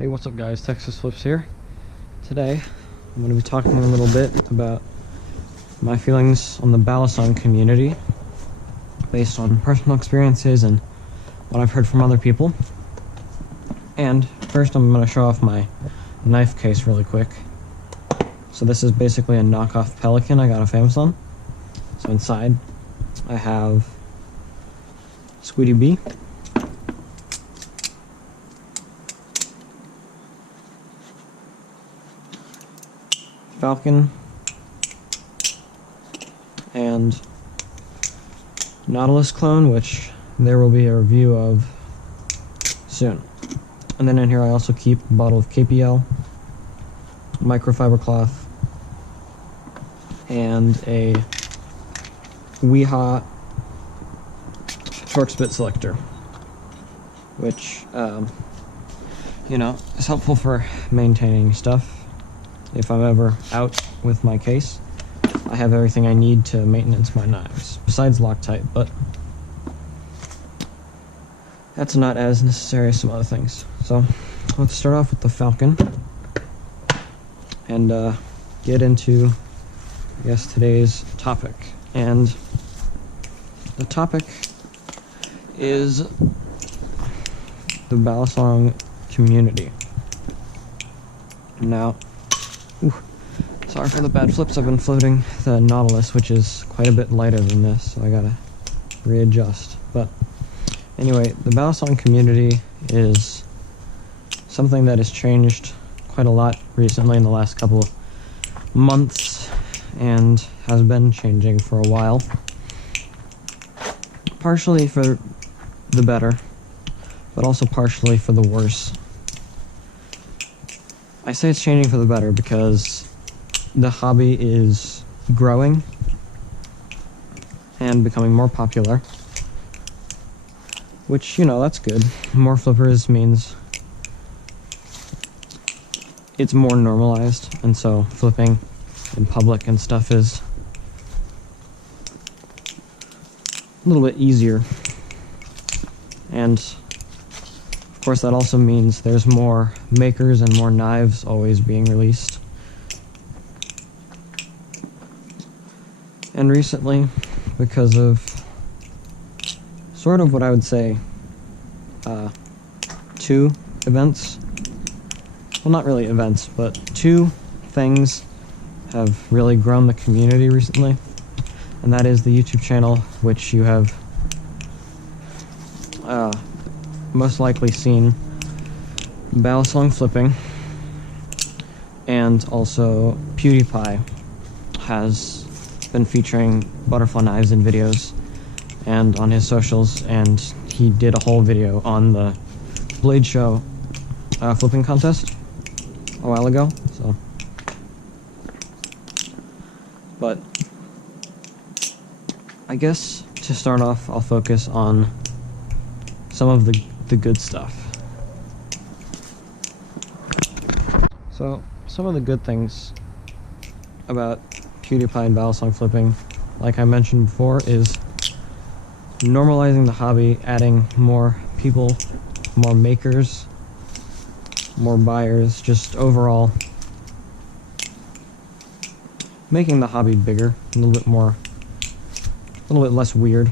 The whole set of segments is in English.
Hey, what's up guys, Texas Flips here. Today, I'm going to be talking a little bit about my feelings on the Balisong community based on personal experiences and what I've heard from other people. And first I'm going to show off my knife case really quick. So this is basically a knockoff Pelican I got off Amazon. So inside I have Squeedy B, Falcon, and Nautilus clone, which there will be a review of soon. And then in here I also keep a bottle of KPL, microfiber cloth, and a Weehaw torque spit selector, which, is helpful for maintaining stuff. If I'm ever out with my case, I have everything I need to maintenance my knives, besides Loctite, but that's not as necessary as some other things. So let's start off with the Falcon and get into, I guess, today's topic. And the topic is the Balisong community. Now, sorry for the bad flips. I've been floating the Nautilus, which is quite a bit lighter than this, so I gotta readjust. But anyway, the Balisong community is something that has changed quite a lot recently in the last couple of months and has been changing for a while. Partially for the better, but also partially for the worse. I say it's changing for the better because the hobby is growing and becoming more popular, which, that's good. More flippers means it's more normalized, and so flipping in public and stuff is a little bit easier. And of course that also means there's more makers and more knives always being released. And recently, because of sort of what I would say two events, well, not really events, but two things have really grown the community recently, and that is the YouTube channel, which you have most likely seen, Balisong Flipping, and also PewDiePie has been featuring butterfly knives in videos and on his socials, and he did a whole video on the Blade Show flipping contest a while ago. So, but I guess to start off, I'll focus on some of the good stuff. So, some of the good things about PewDiePie and Balisong flipping, like I mentioned before, is normalizing the hobby, adding more people, more makers, more buyers, just overall making the hobby bigger, a little bit less weird.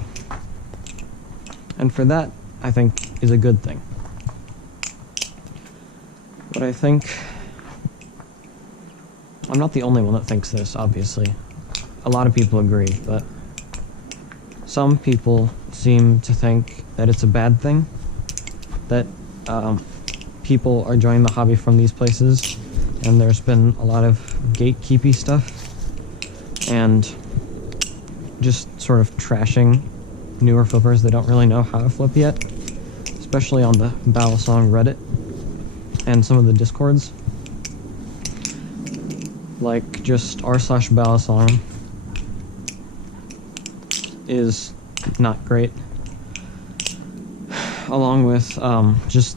And for that, I think, is a good thing. But I think I'm not the only one that thinks this, obviously. A lot of people agree, but some people seem to think that it's a bad thing, that people are joining the hobby from these places, and there's been a lot of gatekeeping stuff, and just sort of trashing newer flippers that don't really know how to flip yet, especially on the Balisong Reddit and some of the Discords. Like, just r/Balisong is not great, along with just,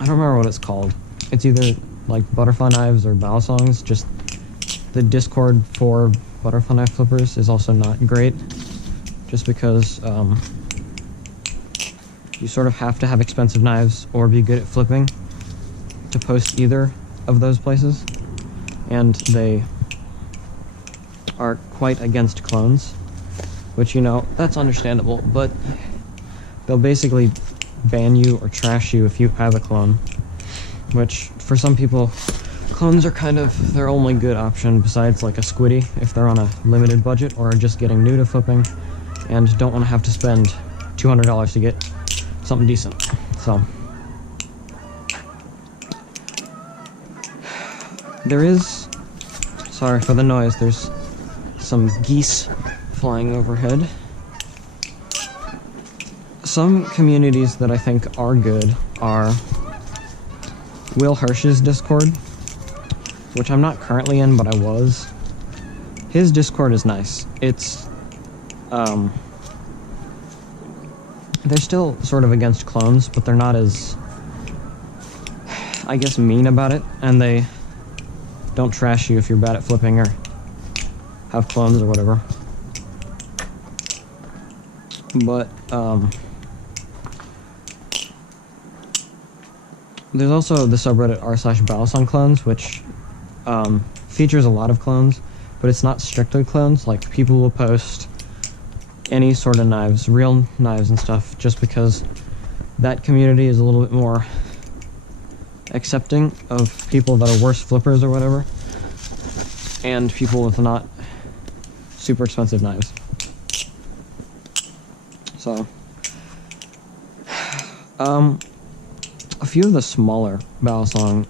I don't remember what it's called. It's either like butterfly knives or Balisongs. Just the Discord for butterfly knife flippers is also not great, just because you sort of have to have expensive knives or be good at flipping to post either of those places, and they are quite against clones, which, you know, that's understandable, but they'll basically ban you or trash you if you have a clone, which, for some people, clones are kind of their only good option besides, like, a Squiddy if they're on a limited budget or just getting new to flipping and don't want to have to spend $200 to get something decent. So there is, sorry for the noise, there's some geese flying overhead. Some communities that I think are good are Will Hirsch's Discord, which I'm not currently in, but I was. His Discord is nice. It's, they're still sort of against clones, but they're not as, I guess, mean about it, and they don't trash you if you're bad at flipping or have clones or whatever. But, there's also the subreddit r/Balisong clones, which features a lot of clones, but it's not strictly clones. Like, people will post any sort of knives, real knives and stuff, just because that community is a little bit more accepting of people that are worse flippers or whatever, and people with not super expensive knives. So, a few of the smaller Balisong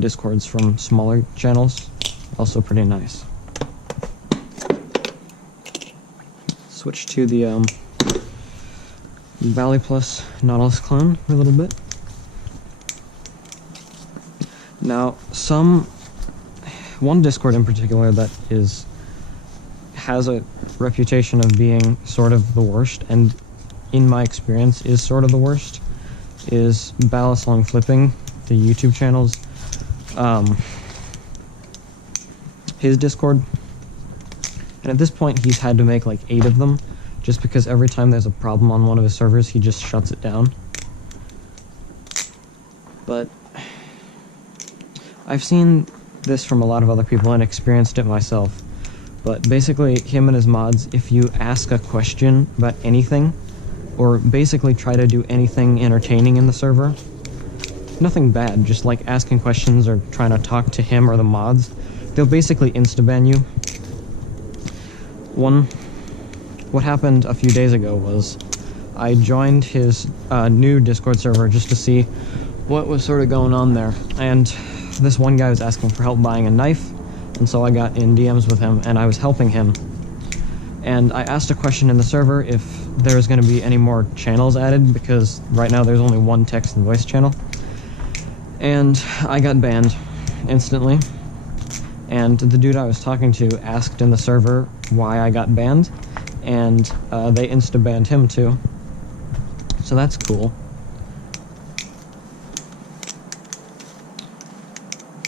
Discords from smaller channels, also pretty nice. Switch to the Valley Plus Nautilus clone for a little bit. Now, one Discord in particular that has a reputation of being sort of the worst, and in my experience is sort of the worst, is Balisong Flipping, the YouTube channel's, his Discord. And at this point, he's had to make like 8 of them, just because every time there's a problem on one of his servers, he just shuts it down. But I've seen this from a lot of other people and experienced it myself. But basically, him and his mods, if you ask a question about anything, or basically try to do anything entertaining in the server, nothing bad, just like asking questions or trying to talk to him or the mods, they'll basically insta-ban you. What happened a few days ago was I joined his new Discord server just to see what was sort of going on there, and this one guy was asking for help buying a knife, and so I got in DMs with him and I was helping him. And I asked a question in the server if there was going to be any more channels added, because right now there's only one text and voice channel. And I got banned instantly. And the dude I was talking to asked in the server why I got banned, and they insta-banned him too. So that's cool.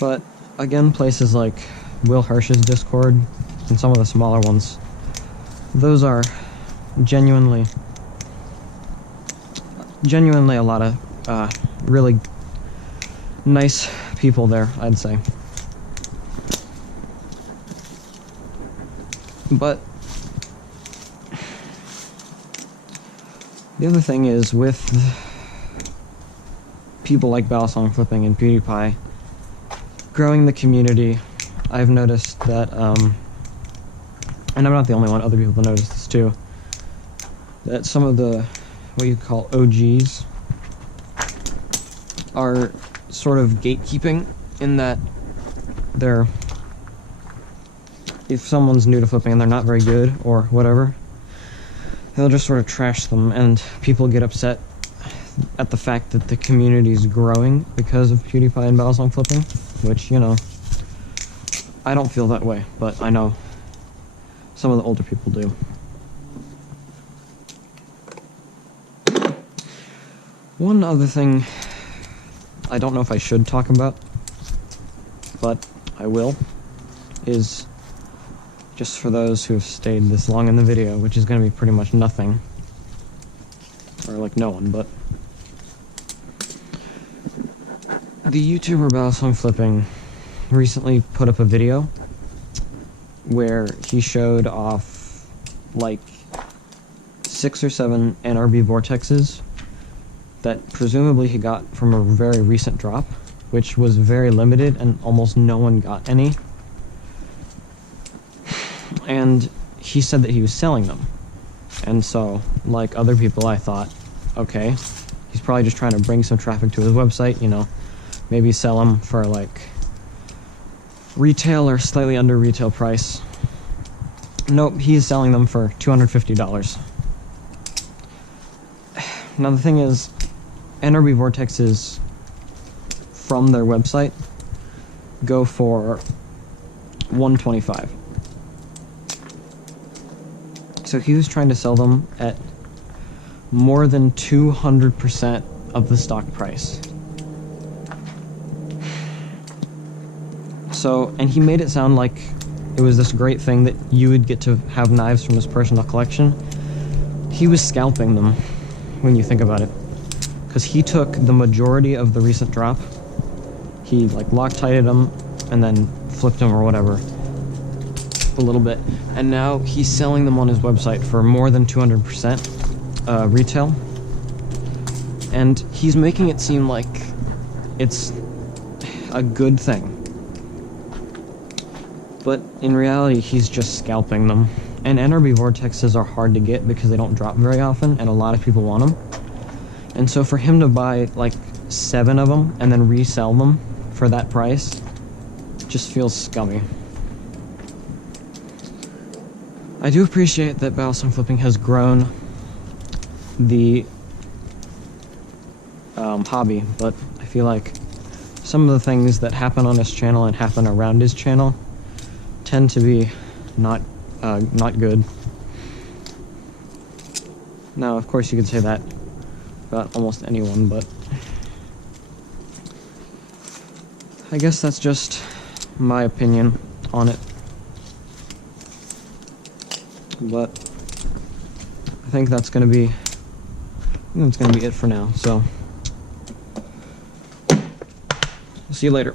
But again, places like Will Hirsch's Discord and some of the smaller ones, those are genuinely a lot of really nice people there, I'd say. But the other thing is, with people like Balisong Flipping and PewDiePie growing the community, I've noticed that, and I'm not the only one, other people have noticed this too, that some of the, what you call OGs, are sort of gatekeeping, in that they're, if someone's new to flipping and they're not very good or whatever, they'll just sort of trash them, and people get upset at the fact that the community's growing because of PewDiePie and Balisong Flipping, which, you know, I don't feel that way, but I know some of the older people do. One other thing I don't know if I should talk about, but I will, is just for those who have stayed this long in the video, which is going to be pretty much nothing, or like no one, but The YouTuber Balisong Flipping recently put up a video where he showed off like 6 or 7 NRB vortexes that presumably he got from a very recent drop, which was very limited and almost no one got any. And he said that he was selling them. And so, like other people, I thought, okay, he's probably just trying to bring some traffic to his website, you know, maybe sell them for like retail or slightly under retail price. Nope, he's selling them for $250. Now the thing is, NRB vortexes from their website go for $125. So he was trying to sell them at more than 200% of the stock price. So, and he made it sound like it was this great thing that you would get to have knives from his personal collection. He was scalping them, when you think about it. Because he took the majority of the recent drop, he like Loctited them, and then flipped them or whatever, a little bit. And now he's selling them on his website for more than 200% retail. And he's making it seem like it's a good thing. But in reality, he's just scalping them. And NRB vortexes are hard to get because they don't drop very often, and a lot of people want them. And so for him to buy like 7 of them and then resell them for that price just feels scummy. I do appreciate that Balisong Flipping has grown the hobby, but I feel like some of the things that happen on his channel and happen around his channel tend to be not good. Now, of course, you could say that about almost anyone, but I guess that's just my opinion on it. But I think that's gonna be it for now. So, see you later.